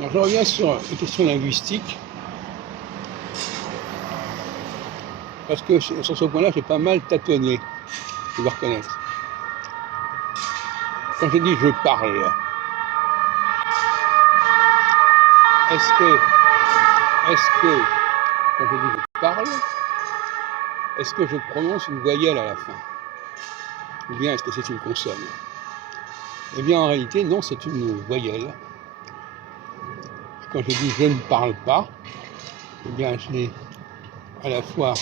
Alors, je reviens sur les questions linguistiques, parce que sur ce point-là, j'ai pas mal tâtonné, je dois reconnaître. Quand je dis je parle, est-ce que, quand je dis je parle, est-ce que je prononce une voyelle à la fin? Ou bien est-ce que c'est une consonne? Eh bien, en réalité, non, c'est une voyelle. Quand je dis je ne parle pas, eh bien, j'ai à la fois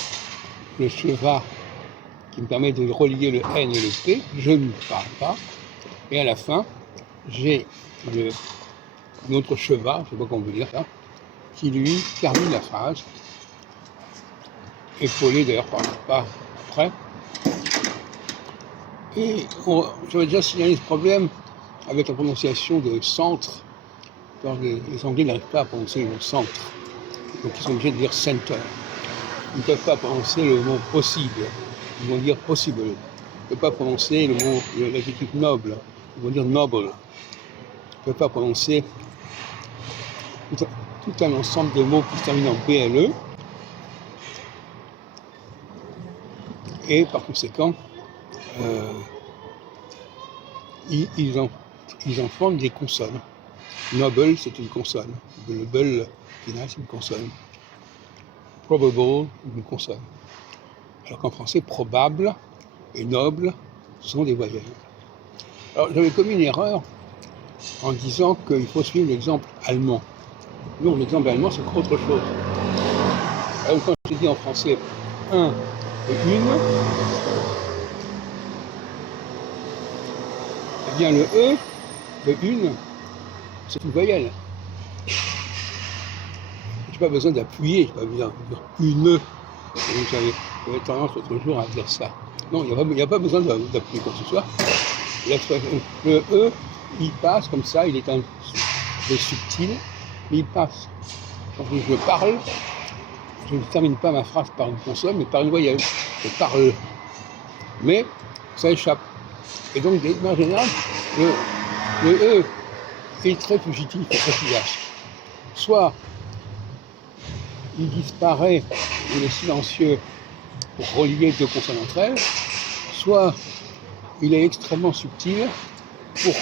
le schwa qui me permet de relier le N et le P, je ne parle pas, et à la fin, j'ai notre schwa, je ne sais pas comment on veut dire ça, qui lui termine la phrase, épaulé d'ailleurs par le pas après. Et j'avais déjà signalé ce problème avec la prononciation de centre. Les Anglais n'arrivent pas à prononcer le centre, donc ils sont obligés de dire center. Ils ne peuvent pas prononcer le mot possible, ils vont dire possible. Ils ne peuvent pas prononcer le mot, l'adjectif noble, ils vont dire noble. Ils ne peuvent pas prononcer tout un ensemble de mots qui se terminent en BLE. Et par conséquent, ils en forment des consonnes. Noble, c'est une consonne. Le bel final, c'est une consonne. Probable, une consonne. Alors qu'en français, probable et noble sont des voyelles. Alors j'avais commis une erreur en disant qu'il faut suivre l'exemple allemand. Non, l'exemple allemand, c'est autre chose. Alors, quand je dis en français un et une, eh bien le E de une, c'est une voyelle. Je n'ai pas besoin d'appuyer, je n'ai pas besoin de dire une. J'avais tendance l'autre jour à dire ça. Non, il n'y a pas besoin d'appuyer quoi que ce soit. Le E, il passe comme ça, il est un peu subtil, mais il passe. Quand je parle, je ne termine pas ma phrase par une consonne, mais par une voyelle. Je parle. Mais ça échappe. Et donc, en général, le E est très fugitif et très fugace. Soit il disparaît, il est silencieux pour relier deux consonnes entre elles, soit il est extrêmement subtil pour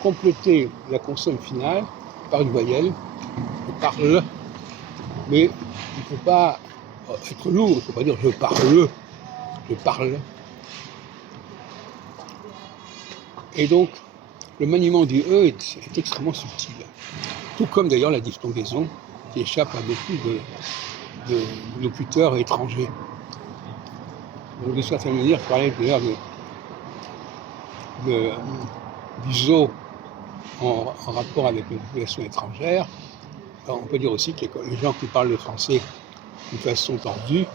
compléter la consonne finale par une voyelle, je parle, mais il ne faut pas être lourd, il ne faut pas dire je parle. Et donc, le maniement du E est extrêmement subtil. Tout comme d'ailleurs la diphtongaison qui échappe à beaucoup de locuteurs étrangers. Donc, de certaine manière, je parlais d'ailleurs du zoo en rapport avec les populations étrangères. Alors, on peut dire aussi que les gens qui parlent le français d'une façon tordue